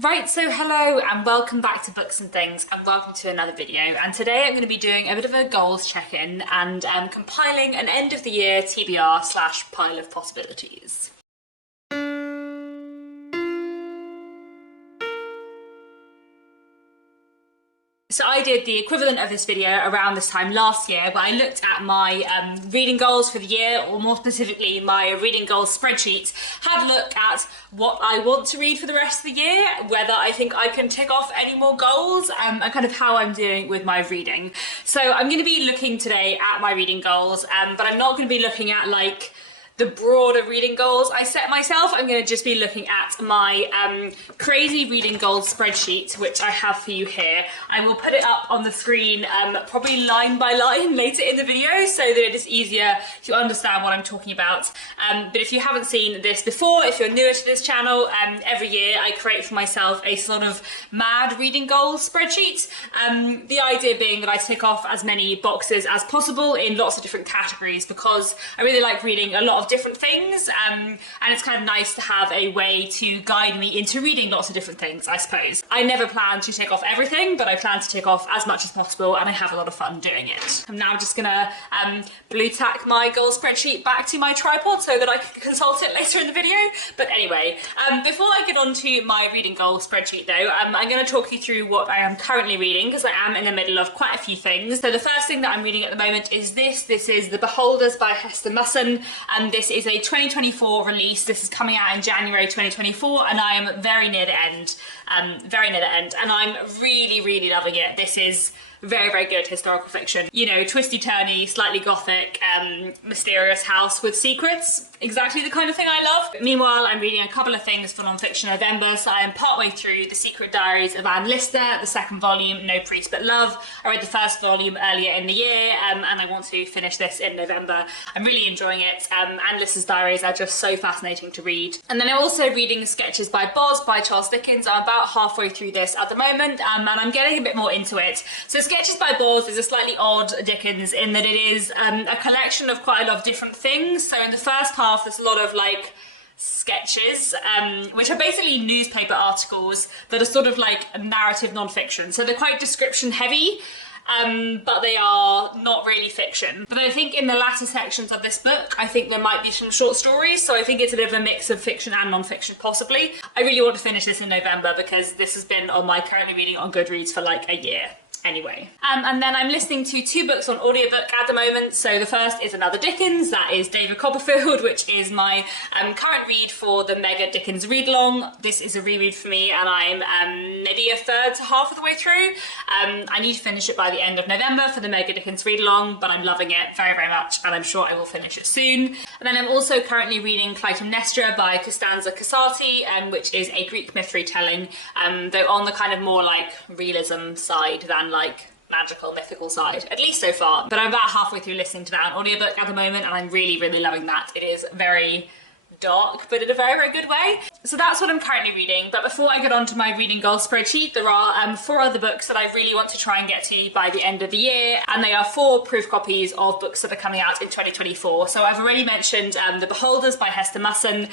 Right, so hello and welcome back to Books and Things and welcome to another video. And today I'm going to be doing a bit of a goals check-in and compiling an end of the year TBR / pile of possibilities. So I did the equivalent of this video around this time last year where I looked at my reading goals for the year, or more specifically my reading goals spreadsheet, had a look at what I want to read for the rest of the year, whether I think I can tick off any more goals, and kind of how I'm doing with my reading. So I'm going to be looking today at my reading goals, but I'm not going to be looking at like the broader reading goals I set myself. I'm going to just be looking at my crazy reading goals spreadsheet, which I have for you here. I will put it up on the screen probably line by line later in the video so that it is easier to understand what I'm talking about. But if you haven't seen this before, if you're newer to this channel, every year I create for myself a sort of mad reading goals spreadsheet. The idea being that I tick off as many boxes as possible in lots of different categories because I really like reading a lot of different things, and it's kind of nice to have a way to guide me into reading lots of different things, I suppose. I never plan to tick off everything, but I plan to tick off as much as possible, and I have a lot of fun doing it. I'm now just gonna blue tack my goal spreadsheet back to my tripod so that I can consult it later in the video. But anyway, before I get on to my reading goal spreadsheet though, I'm going to talk you through what I am currently reading because I am in the middle of quite a few things. So the first thing that I'm reading at the moment is this. This is The Beholders by Hester Musson, and this is a 2024 release. This is coming out in January 2024, and I am very near the end, and I'm really loving it. This is very good historical fiction. You know, twisty-turny, slightly gothic, mysterious house with secrets. Exactly the kind of thing I love. Meanwhile, I'm reading a couple of things for non-fiction November, so I am partway through The Secret Diaries of Anne Lister, the second volume, No Priest But Love. I read the first volume earlier in the year, and I want to finish this in November. I'm really enjoying it. Anne Lister's diaries are just so fascinating to read. And then I'm also reading Sketches by Boz by Charles Dickens. I'm about halfway through this at the moment, and I'm getting a bit more into it. So Sketches by Boz is a slightly odd Dickens in that it is a collection of quite a lot of different things. So in the first half, there's a lot of like sketches, which are basically newspaper articles that are sort of like narrative non-fiction. So they're quite description heavy, but they are not really fiction. But I think in the latter sections of this book, I think there might be some short stories, so I think it's a bit of a mix of fiction and non-fiction possibly. I really want to finish this in November because this has been on my currently reading on Goodreads for like a year. Anyway, and then I'm listening to 2 books on audiobook at the moment. So the first is another Dickens, that is David Copperfield, which is my current read for the Mega Dickens read-along. This is a reread for me, and I'm maybe a third to half of the way through. I need to finish it by the end of November for the Mega Dickens read-along, but I'm loving it very much, and I'm sure I will finish it soon. And then I'm also currently reading Clytemnestra by Costanza Casati, which is a Greek myth retelling, though on the kind of more like realism side than like magical mythical side, at least so far. But I'm about halfway through listening to that on audiobook at the moment, and I'm really loving that. It is very dark, but in a very good way. So that's what I'm currently reading. But before I get on to my reading goal spreadsheet, there are 4 other books that I really want to try and get to by the end of the year, and they are 4 proof copies of books that are coming out in 2024. So I've already mentioned The Beholders by Hester Musson,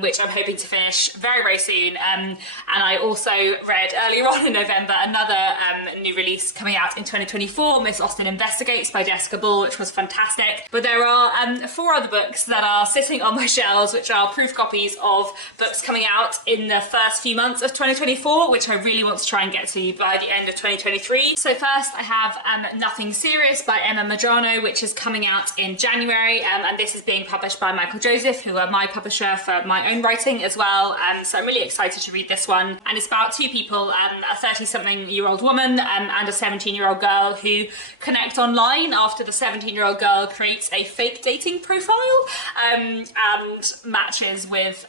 which I'm hoping to finish very soon, and I also read earlier on in November another new release coming out in 2024, Miss Austen Investigates by Jessica Bull, which was fantastic. But there are 4 other books that are sitting on my shelves, which are proof copies of books coming out in the first few months of 2024, which I really want to try and get to by the end of 2023. So first I have Nothing Serious by Emma Madrano, which is coming out in January, and this is being published by Michael Joseph, who are my publisher for my own writing as well. So I'm really excited to read this one. And it's about 2 people, a 30-something-year-old woman and a 17-year-old girl who connect online after the 17-year-old girl creates a fake dating profile and matches with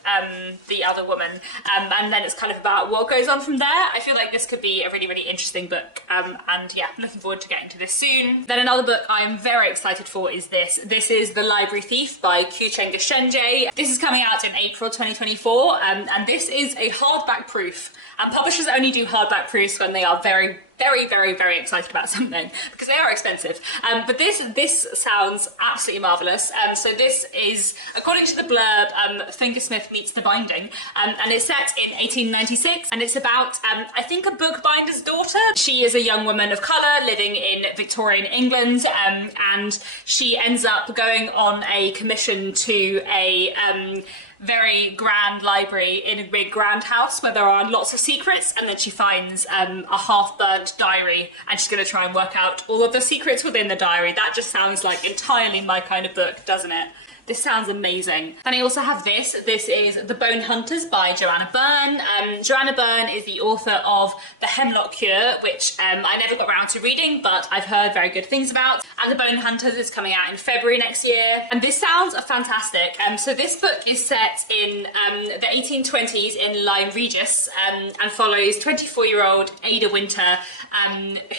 the other woman, and then it's kind of about what goes on from there. I feel like this could be a really interesting book, and yeah, looking forward to getting to this soon. Then another book I'm very excited for is this. This is The Library Thief by Kuchenga Shenje. This is coming out in April 2024, and this is a hardback proof, and publishers only do hardback proofs when they are very very, very, very excited about something because they are expensive. But this sounds absolutely marvellous. So this is, according to the blurb, Fingersmith meets the binding, and it's set in 1896, and it's about, I think, a bookbinder's daughter. She is a young woman of colour living in Victorian England, and she ends up going on a commission to a very grand library in a big grand house where there are lots of secrets, and then she finds a half-burnt diary, and she's going to try and work out all of the secrets within the diary. That just sounds like entirely my kind of book, doesn't it? This sounds amazing. Then I also have this. This is The Bone Hunters by Joanna Byrne. Joanna Byrne is the author of The Hemlock Cure, which I never got around to reading, but I've heard very good things about. And The Bone Hunters is coming out in February next year. And this sounds fantastic. So this book is set in the 1820s in Lyme Regis, and follows 24-year-old Ada Winter,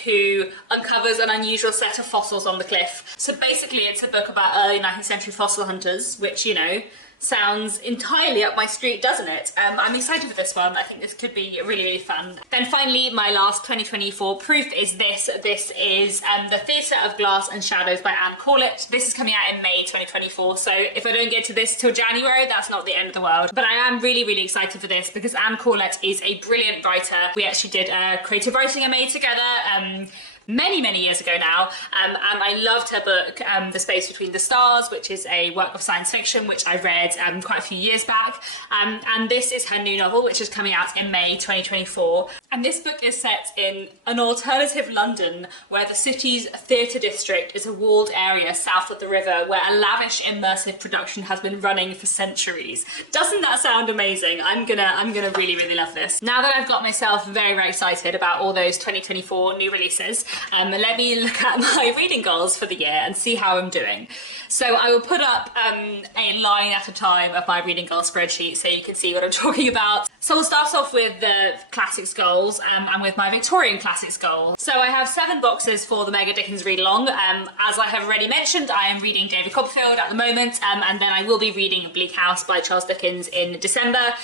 who uncovers an unusual set of fossils on the cliff. So basically it's a book about early 19th century fossil hunters, which, you know, sounds entirely up my street, doesn't it? I'm excited for this one. I think this could be really, really fun. Then finally, my last 2024 proof is this. This is The Theatre of Glass and Shadows by Anne Corlett. This is coming out in May 2024, so if I don't get to this till January, that's not the end of the world. But I am really, really excited for this because Anne Corlett is a brilliant writer. We actually did a creative writing MA together many years ago now, and I loved her book, The Space Between the Stars, which is a work of science fiction which I read quite a few years back, and this is her new novel, which is coming out in May 2024. And this book is set in an alternative London where the city's theatre district is a walled area south of the river where a lavish immersive production has been running for centuries. Doesn't that sound amazing? I'm gonna really love this. Now that I've got myself very excited about all those 2024 new releases, let me look at my reading goals for the year and see how I'm doing. So I will put up a line at a time of my reading goal spreadsheet so you can see what I'm talking about. So we'll start off with the classics goals and with my Victorian classics goal. So I have 7 boxes for the Mega Dickens read along. As I have already mentioned, I am reading David Copperfield at the moment, and then I will be reading Bleak House by Charles Dickens in December.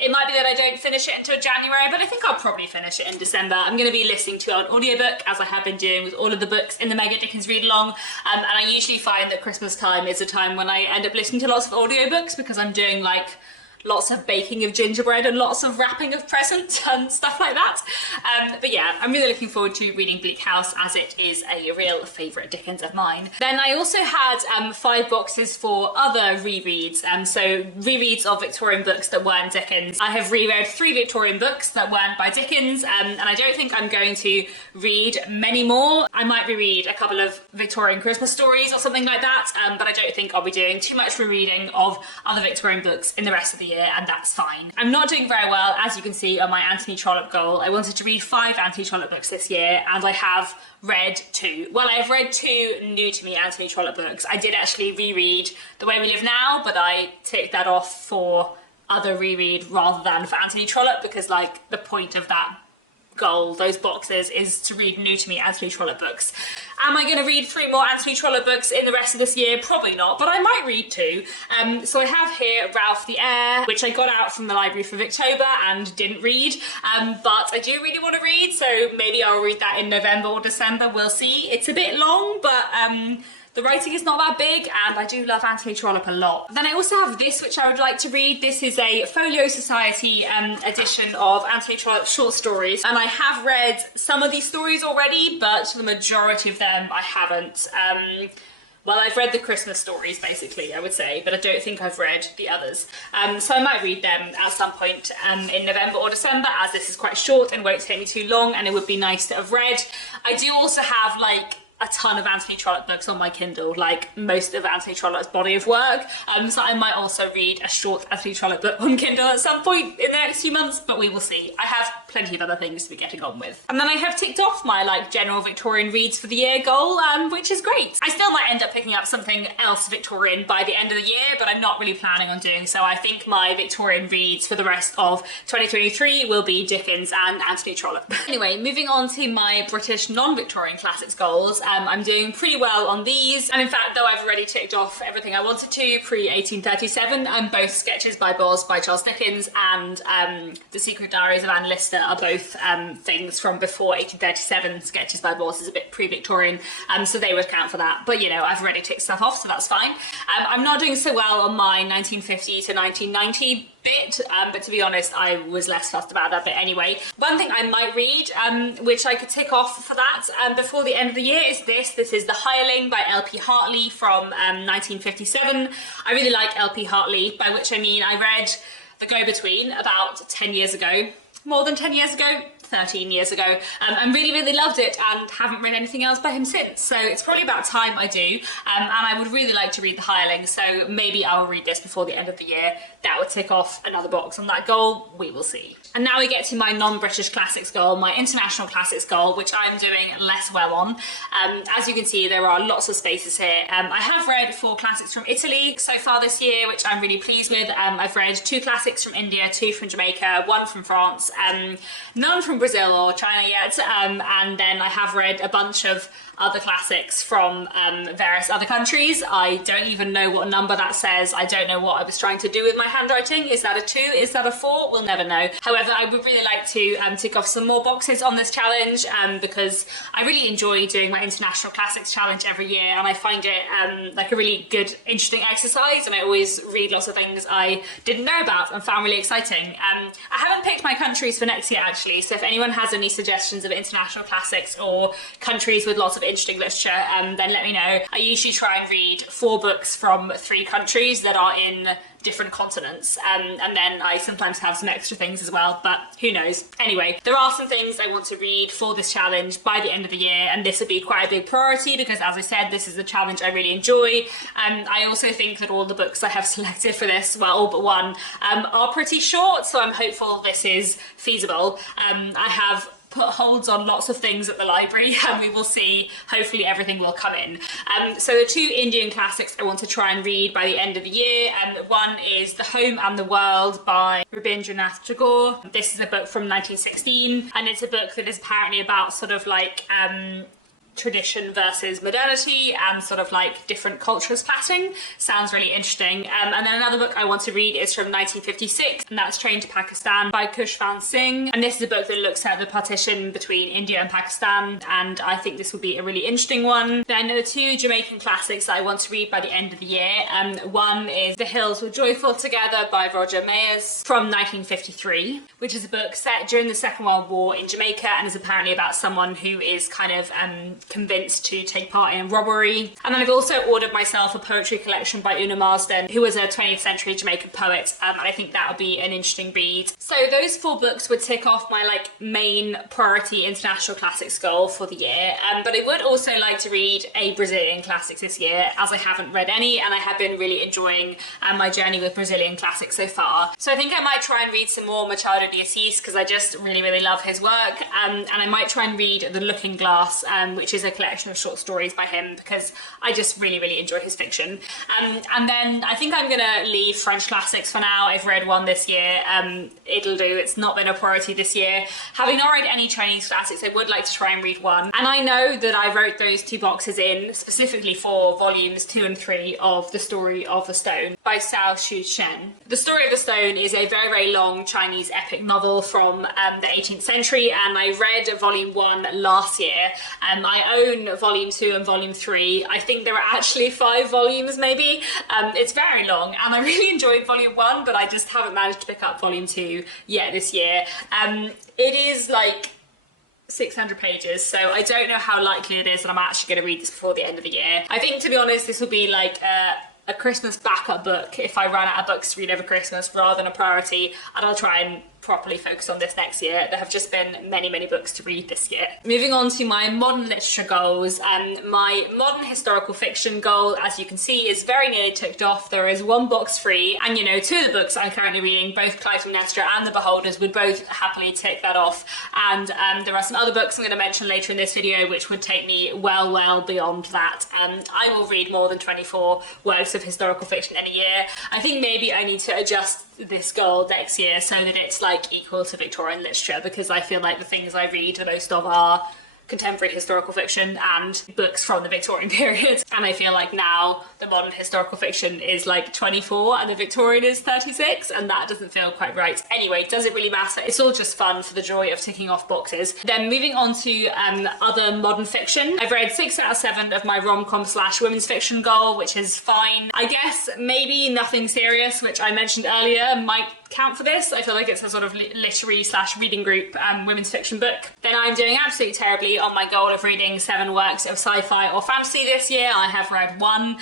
It might be that I don't finish it until January, but I think I'll probably finish it in December. I'm going to be listening to an audiobook, as I have been doing with all of the books in the Mega Dickens read along, and I usually find that Christmas time is a time when I end up listening to lots of audiobooks because I'm doing like lots of baking of gingerbread and lots of wrapping of presents and stuff like that. But yeah, I'm really looking forward to reading Bleak House, as it is a real favourite Dickens of mine. Then I also had 5 boxes for other rereads, so rereads of Victorian books that weren't Dickens. I have reread 3 Victorian books that weren't by Dickens, and I don't think I'm going to read many more. I might reread a couple of Victorian Christmas stories or something like that, but I don't think I'll be doing too much rereading of other Victorian books in the rest of the year, and that's fine. I'm not doing very well, as you can see, on my Anthony Trollope goal. I wanted to read 5 Anthony Trollope books this year, and I have read 2. Well, I've read 2 new to me Anthony Trollope books. I did actually reread The Way We Live Now, but I ticked that off for other reread rather than for Anthony Trollope, because like the point of that goal, those boxes, is to read new to me Anthony Trollope books. Am I going to read 3 more Anthony Trollope books in the rest of this year? Probably not, but I might read 2. So I have here Ralph the Heir, which I got out from the library for Victober and didn't read, but I do really want to read, so maybe I'll read that in November or December, we'll see. It's a bit long, but the writing is not that big, and I do love Anthony Trollope a lot. Then I also have this, which I would like to read. This is a Folio Society edition of Anthony Trollope's short stories, and I have read some of these stories already, but the majority of them I haven't. Well, I've read the Christmas stories, basically, I would say, but I don't think I've read the others. So I might read them at some point in November or December, as this is quite short and won't take me too long, and it would be nice to have read. I do also have, like, a ton of Anthony Trollope books on my Kindle, like most of Anthony Trollope's body of work, so I might also read a short Anthony Trollope book on Kindle at some point in the next few months, but we will see. I have plenty of other things to be getting on with. And then I have ticked off my like general Victorian reads for the year goal, which is great. I still might end up picking up something else Victorian by the end of the year, but I'm not really planning on doing so. I think my Victorian reads for the rest of 2023 will be Dickens and Anthony Trollope. Anyway, moving on to my British non-Victorian classics goals. I'm doing pretty well on these, and in fact, though I've already ticked off everything I wanted to pre-1837, both Sketches by Boz by Charles Dickens and The Secret Diaries of Anne Lister are both things from before 1837. Sketches by Boss is a bit pre-Victorian, so they would count for that. But you know, I've already ticked stuff off, so that's fine. I'm not doing so well on my 1950 to 1990 bit, but to be honest, I was less fussed about that bit anyway. One thing I might read, which I could tick off for that before the end of the year, is this. This is The Hireling by L.P. Hartley from 1957. I really like L.P. Hartley, by which I mean I read The Go-Between about 10 years ago, more than 10 years ago, 13 years ago, and really loved it, and haven't read anything else by him since. So it's probably about time I do, and I would really like to read The Hireling, so maybe I'll read this before the end of the year. That would tick off another box on that goal. We will see. And now we get to my non-British classics goal, my international classics goal, which I'm doing less well on. As you can see, there are lots of spaces here. I have read 4 classics from Italy so far this year, which I'm really pleased with. I've read 2 classics from India, 2 from Jamaica, 1 from France, none from Brazil or China yet, and then I have read a bunch of other classics from various other countries. I don't even know what number that says. I don't know what I was trying to do with my handwriting. Is that a 2? Is that a 4? We'll never know. However, I would really like to tick off some more boxes on this challenge, because I really enjoy doing my International Classics Challenge every year, and I find it like a really good, interesting exercise, and I always read lots of things I didn't know about and found really exciting. I haven't picked my countries for next year actually, so if anyone has any suggestions of international classics or countries with lots of interesting literature, then let me know. I usually try and read 4 books from 3 countries that are in different continents, and then I sometimes have some extra things as well, but who knows. Anyway, there are some things I want to read for this challenge by the end of the year, and this would be quite a big priority because, as I said, this is a challenge I really enjoy. I also think that all the books I have selected for this, well, all but one, are pretty short, so I'm hopeful this is feasible. I have put holds on lots of things at the library, and we will see. Hopefully everything will come in. So the 2 Indian classics I want to try and read by the end of the year. One is The Home and the World by Rabindranath Tagore. This is a book from 1916, and it's a book that is apparently about sort of like tradition versus modernity and sort of like different cultures clashing. Sounds really interesting. And then another book I want to read is from 1956, and that's Train to Pakistan by Khushwant Singh. And this is a book that looks at the partition between India and Pakistan, and I think this would be a really interesting one. Then there are 2 Jamaican classics that I want to read by the end of the year. One is The Hills Were Joyful Together by Roger Mayers from 1953, which is a book set during the Second World War in Jamaica, and is apparently about someone who is kind of convinced to take part in robbery. And then I've also ordered myself a poetry collection by Una Marsden, who was a 20th century Jamaican poet, and I think that would be an interesting read. So those 4 books would tick off my like main priority international classics goal for the year, but I would also like to read a Brazilian classics this year, as I haven't read any, and I have been really enjoying my journey with Brazilian classics so far. So I think I might try and read some more Machado de Assis, because I just really love his work, and I might try and read The Looking Glass, which is a collection of short stories by him, because I just really enjoy his fiction. And then I think I'm gonna leave French classics for now. I've read 1 this year. It'll do. It's not been a priority this year. Having not read any Chinese classics, I would like to try and read 1. And I know that I wrote those 2 boxes in specifically for volumes 2 and 3 of The Story of the Stone by Cao Shu-shen. The Story of the Stone is a very long Chinese epic novel from the 18th century, and I read volume 1 last year. I own volume 2 and volume 3. I think there are actually 5 volumes maybe. It's very long, and I really enjoyed volume 1, but I just haven't managed to pick up volume 2 yet this year. It is like 600 pages, so I don't know how likely it is that I'm actually going to read this before the end of the year. I think, to be honest, this will be like a Christmas backup book if I run out of books to read over Christmas rather than a priority, and I'll try and properly focus on this next year. There have just been many books to read this year. Moving on to my modern literature goals, my modern historical fiction goal, as you can see, is very nearly ticked off. There is 1 box free, and you know, 2 of the books I'm currently reading, both Clytemnestra and The Beholders, would both happily tick that off. And there are some other books I'm going to mention later in this video which would take me well beyond that. I will read more than 24 works of historical fiction in a year. I think maybe I need to adjust this goal next year so that it's like equal to Victorian literature, because I feel like the things I read the most of are contemporary historical fiction and books from the Victorian period. And I feel like now the modern historical fiction is like 24 and the Victorian is 36, and that doesn't feel quite right. Anyway, does it really matter? It's all just fun for the joy of ticking off boxes. Then moving on to other modern fiction. I've read 6 out of 7 of my rom-com/women's fiction goal, which is fine. I guess maybe Nothing Serious, which I mentioned earlier, might count for this. I feel like it's a sort of literary/reading group women's fiction book. Then I'm doing absolutely terribly on my goal of reading 7 works of sci-fi or fantasy this year. I have read 1.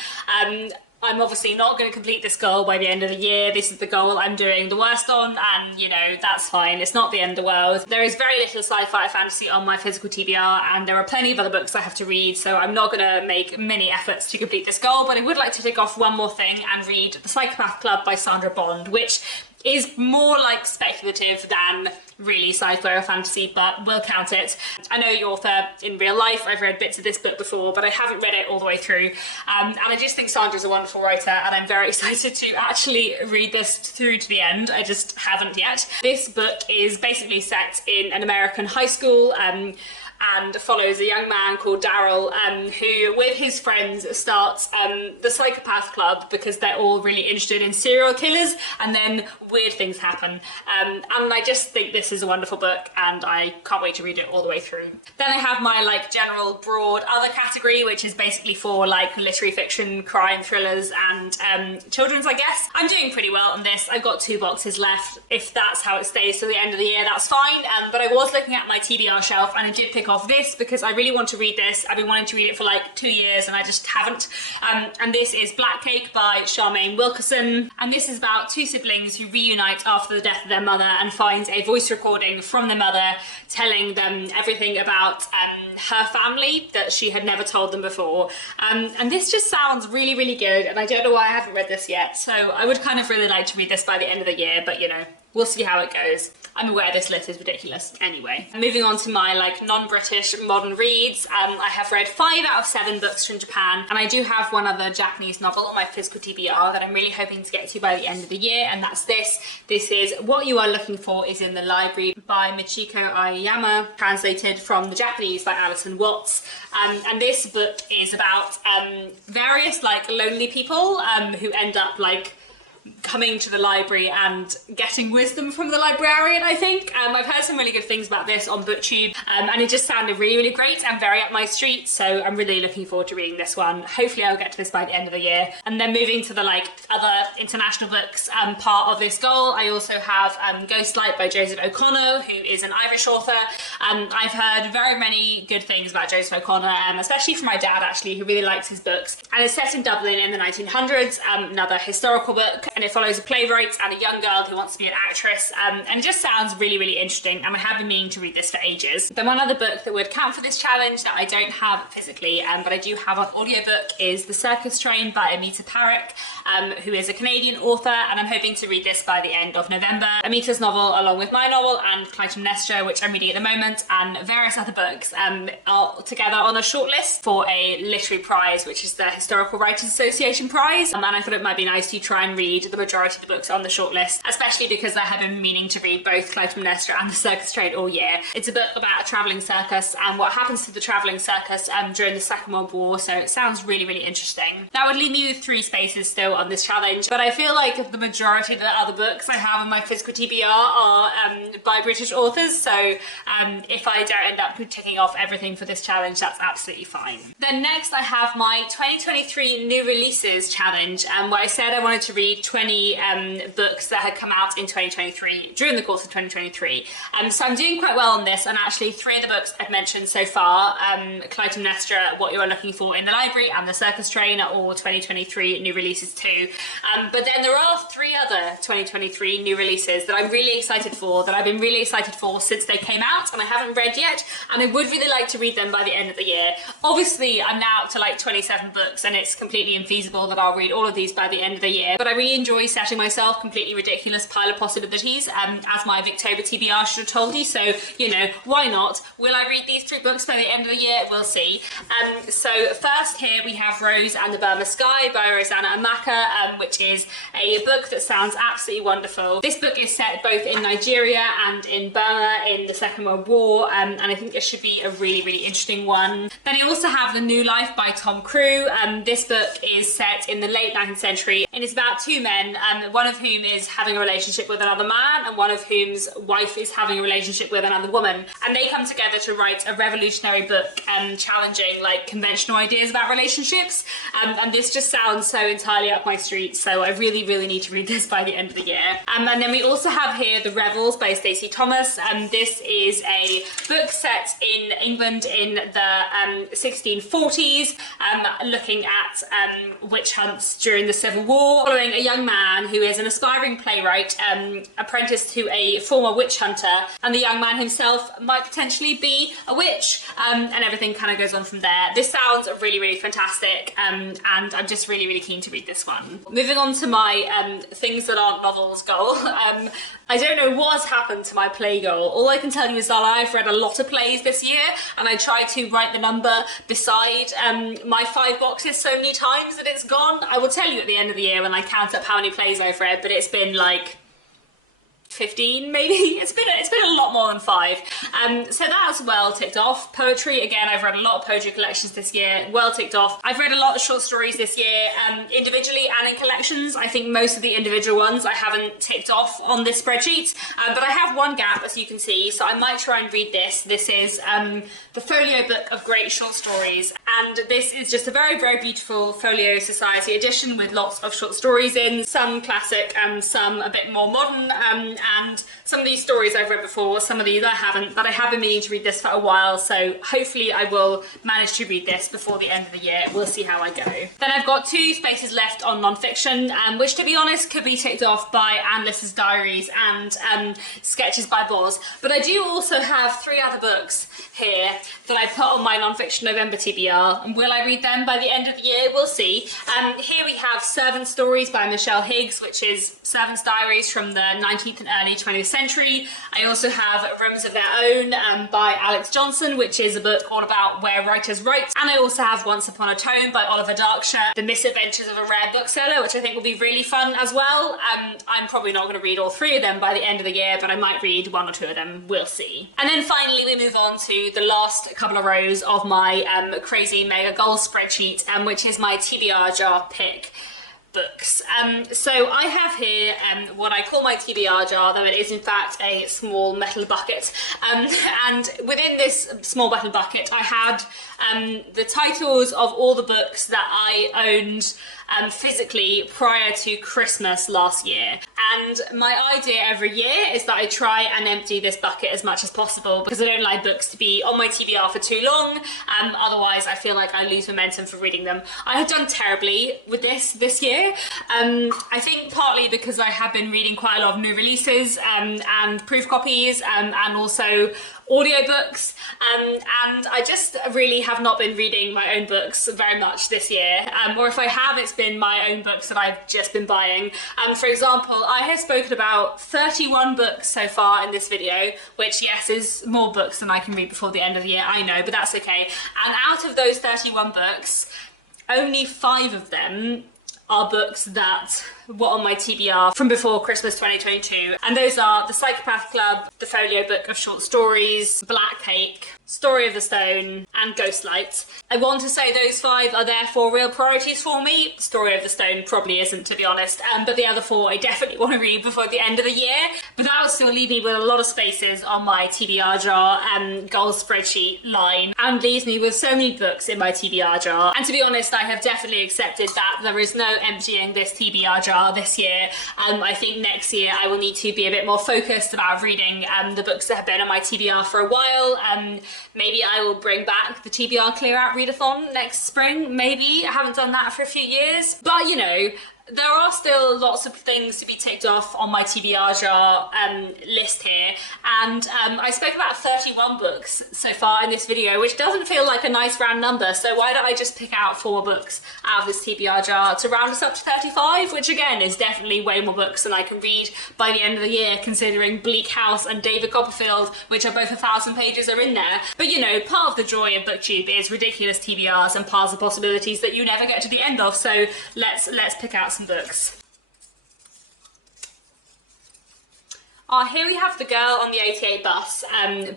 I'm obviously not going to complete this goal by the end of the year. This is the goal I'm doing the worst on, and you know, that's fine. It's not the end of the world. There is very little sci-fi fantasy on my physical TBR, and there are plenty of other books I have to read, so I'm not going to make many efforts to complete this goal, but I would like to tick off one more thing and read The Psychopath Club by Sandra Bond, which is more like speculative than really sci-fi or fantasy, but we'll count it. I know the author in real life. I've read bits of this book before, but I haven't read it all the way through. And I just think Sandra's a wonderful writer, and I'm very excited to actually read this through to the end. I just haven't yet. This book is basically set in an American high school, and follows a young man called Daryl, who, with his friends, starts the Psychopath Club because they're all really interested in serial killers, and then weird things happen. And I just think this is a wonderful book, and I can't wait to read it all the way through. Then I have my like general broad other category, which is basically for like literary fiction, crime thrillers, and children's, I guess. I'm doing pretty well on this. I've got 2 boxes left. If that's how it stays till the end of the year, that's fine. But I was looking at my TBR shelf, and I did pick off this because I really want to read this. I've been wanting to read it for like 2 years and I just haven't. And this is Black Cake by Charmaine Wilkerson. And this is about 2 siblings who reunite after the death of their mother and find a voice recording from their mother telling them everything about her family that she had never told them before. And this just sounds really, really good. And I don't know why I haven't read this yet. So I would kind of really like to read this by the end of the year, but you know, we'll see how it goes. I'm aware this list is ridiculous. Anyway, moving on to my like non-British modern reads. I have read 5 out of 7 books from Japan, and I do have one other Japanese novel on my physical TBR that I'm really hoping to get to by the end of the year, and that's this. This is What You Are Looking For Is in the Library by Michiko Aoyama, translated from the Japanese by Alison Watts. And this book is about various like lonely people who end up like coming to the library and getting wisdom from the librarian, I think. I've heard some really good things about this on BookTube, and it just sounded really, really great and very up my street, so I'm really looking forward to reading this one. Hopefully I'll get to this by the end of the year. And then moving to the like other international books part of this goal, I also have Ghostlight by Joseph O'Connor, who is an Irish author. I've heard very many good things about Joseph O'Connor, especially from my dad actually, who really likes his books. And it's set in Dublin in the 1900s, another historical book, and it follows a playwright and a young girl who wants to be an actress, and it just sounds really, really interesting, and I have been meaning to read this for ages. Then one other book that would count for this challenge that I don't have physically, but I do have on audiobook, is The Circus Train by Amita Parekh, who is a Canadian author, and I'm hoping to read this by the end of November. Amita's novel, along with my novel and Clytemnestra, which I'm reading at the moment, and various other books are together on a shortlist for a literary prize, which is the Historical Writers Association prize, and I thought it might be nice to try and read the majority of the books on the shortlist, especially because I have been meaning to read both Clytemnestra and The Circus Train all year. It's a book about a travelling circus and what happens to the travelling circus during the Second World War, so it sounds really, really interesting. That would leave me with 3 spaces still on this challenge, but I feel like the majority of the other books I have on my physical TBR are by British authors, so if I don't end up ticking off everything for this challenge, that's absolutely fine. Then next I have my 2023 new releases challenge, where I said I wanted to read 20 books that had come out in 2023 during the course of 2023. So I'm doing quite well on this, and actually 3 of the books I've mentioned so far, Clytemnestra, What You Are Looking For in the Library, and The Circus Train are all 2023 new releases too. But then there are 3 other 2023 new releases that I'm really excited for, that I've been really excited for since they came out, and I haven't read yet, and I would really like to read them by the end of the year. Obviously, I'm now up to like 27 books, and it's completely infeasible that I'll read all of these by the end of the year, but I really enjoy setting myself completely ridiculous pile of possibilities, as my Victober TBR should have told you, so, you know, why not? Will I read these 3 books by the end of the year? We'll see. So first here we have Rose and the Burma Sky by Rosanna Amaka, which is a book that sounds absolutely wonderful. This book is set both in Nigeria and in Burma in the Second World War, and I think this should be a really, really interesting one. Then you also have The New Life by Tom Crew. This book is set in the late 19th century, and it's about 2 men, one of whom is having a relationship with another man, and one of whom's wife is having a relationship with another woman. And they come together to write a revolutionary book challenging like conventional ideas about relationships. And this just sounds so entirely up my street, so I really, really need to read this by the end of the year. And then we also have here The Revels by Stacey Thomas. This is a book set in England in the 1640s, looking at witch hunts during the Civil War, following a young man who is an aspiring playwright, apprenticed to a former witch hunter, and the young man himself might potentially be a witch, and everything kind of goes on from there. This sounds really, really fantastic, and I'm just really, really keen to read this one. Moving on to my things that aren't novels goal. I don't know what has happened to my play goal. All I can tell you is that I've read a lot of plays this year, and I tried to write the number beside my 5 boxes so many times that it's gone. I will tell you at the end of the year when I count up how many plays I've read, but it's been like 15 maybe. It's been a lot more than 5. So that's well ticked off. Poetry, again, I've read a lot of poetry collections this year, well ticked off. I've read a lot of short stories this year, individually and in collections. I think most of the individual ones I haven't ticked off on this spreadsheet, but I have one gap, as you can see, so I might try and read this. This is the Folio Book of Great Short Stories, and this is just a very, very beautiful Folio Society edition with lots of short stories in, some classic and some a bit more modern, and some of these stories I've read before, some of these I haven't, but I have been meaning to read this for a while, so hopefully I will manage to read this before the end of the year. We'll see how I go. Then I've got 2 spaces left on non-fiction, which, to be honest, could be ticked off by Anne Liss's diaries and Sketches by Boz, but I do also have 3 other books here that I put on my non-fiction November TBR, and will I read them by the end of the year? We'll see. Here we have Servant Stories by Michelle Higgs, which is servants' diaries from the 19th and early 20th century. I also have Rooms of Their Own by Alex Johnson, which is a book all about where writers write. And I also have Once Upon a Tome by Oliver Darkshire, The Misadventures of a Rare Bookseller, which I think will be really fun as well. I'm probably not going to read all 3 of them by the end of the year, but I might read 1 or 2 of them. We'll see. And then finally we move on to the last couple of rows of my crazy mega goal spreadsheet, which is my TBR jar pick books. So I have here what I call my TBR jar, though it is in fact a small metal bucket, and within this small metal bucket I had the titles of all the books that I owned physically prior to Christmas last year. And my idea every year is that I try and empty this bucket as much as possible, because I don't like books to be on my TBR for too long, otherwise I feel like I lose momentum for reading them. I have done terribly with this year. I think partly because I have been reading quite a lot of new releases and proof copies and also audiobooks, and I just really have not been reading my own books very much this year, or if I have, it's been my own books that I've just been buying. For example, I have spoken about 31 books so far in this video, which, yes, is more books than I can read before the end of the year, I know, but that's okay. And out of those 31 books, only 5 of them are books that were on my TBR from before Christmas 2022. And those are The Psychopath Club, The Folio Book of Short Stories, Black Cake, Story of the Stone, and Ghostlight. I want to say those 5 are therefore real priorities for me. Story of the Stone probably isn't, to be honest, but the other 4 I definitely want to read before the end of the year. But that will still leave me with a lot of spaces on my TBR jar and goal spreadsheet line, and leaves me with so many books in my TBR jar. And to be honest, I have definitely accepted that there is no emptying this TBR jar this year. I think next year I will need to be a bit more focused about reading the books that have been on my TBR for a while. Maybe I will bring back the TBR Clear Out Readathon next spring, maybe. I haven't done that for a few years. But, you know, there are still lots of things to be ticked off on my TBR jar list here, and I spoke about 31 books so far in this video, which doesn't feel like a nice round number, so why don't I just pick out 4 books out of this TBR jar to round us up to 35, which again is definitely way more books than I can read by the end of the year, considering Bleak House and David Copperfield, which are both 1,000 pages, are in there. But you know, part of the joy of BookTube is ridiculous TBRs and piles of possibilities that you never get to the end of, so let's pick out some books. Here we have The Girl on the 88 Bus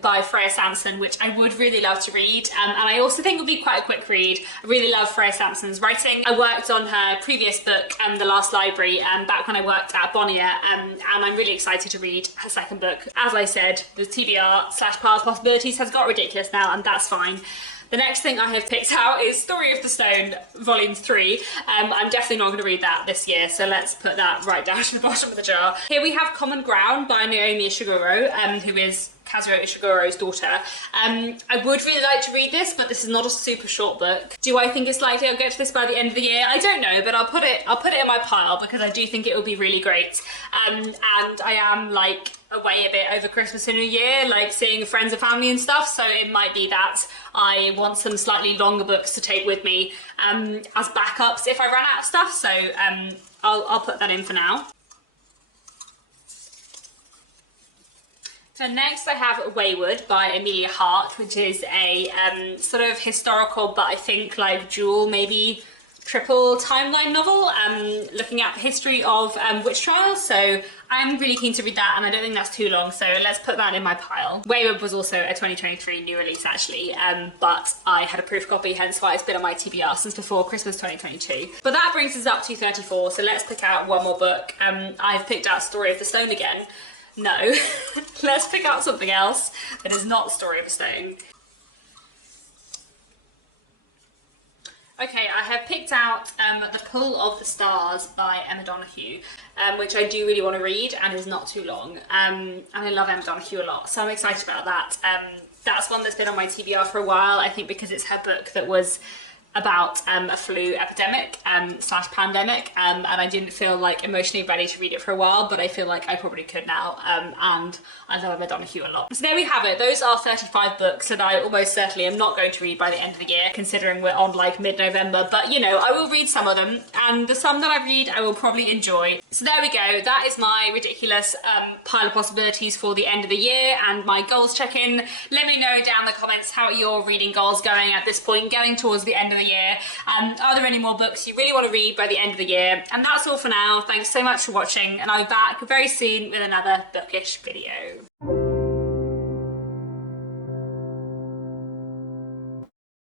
by Freya Sampson, which I would really love to read, and I also think it would be quite a quick read. I really love Freya Sampson's writing. I worked on her previous book, The Last Library, back when I worked at Bonnier, and I'm really excited to read her second book. As I said, the TBR/Pile of Possibilities has got ridiculous now, and that's fine. The next thing I have picked out is Story of the Stone, Volume 3. I'm definitely not going to read that this year, so let's put that right down to the bottom of the jar. Here we have Common Ground by Naomi Ishiguro, who is Kazuo Ishiguro's daughter. I would really like to read this, but this is not a super short book. Do I think it's likely I'll get to this by the end of the year? I don't know, but I'll put it in my pile because I do think it will be really great. And I am like away a bit over Christmas and New Year, like seeing friends and family and stuff, so it might be that I want some slightly longer books to take with me as backups if I run out of stuff, so I'll put that in for now. So next I have Wayward by Amelia Hart, which is a sort of historical, but I think like dual, maybe triple timeline novel, looking at the history of witch trials. So I'm really keen to read that, and I don't think that's too long, so let's put that in my pile. Wayward was also a 2023 new release actually, but I had a proof copy, hence why it's been on my TBR since before Christmas 2022. But that brings us up to 34, so let's pick out one more book. I've picked out Story of the Stone again. No, let's pick out something else that is not Story of the Stone. Okay, I have picked out The Pull of the Stars by Emma Donoghue, which I do really want to read and is not too long. And I love Emma Donoghue a lot, so I'm excited about that. That's one that's been on my TBR for a while, I think because it's her book that was about a flu epidemic slash pandemic, and I didn't feel like emotionally ready to read it for a while, but I feel like I probably could now, and I love Emma Donoghue a lot. So there we have it. Those are 35 books that I almost certainly am not going to read by the end of the year, considering we're on like mid-November, but you know, I will read some of them, and the some that I read I will probably enjoy. So there we go. That is my ridiculous pile of possibilities for the end of the year and my goals check-in. Let me know down in the comments how are your reading goals going at this point, getting towards the end of the year. Are there any more books you really want to read by the end of the year? And that's all for now. Thanks so much for watching, and I'll be back very soon with another bookish video.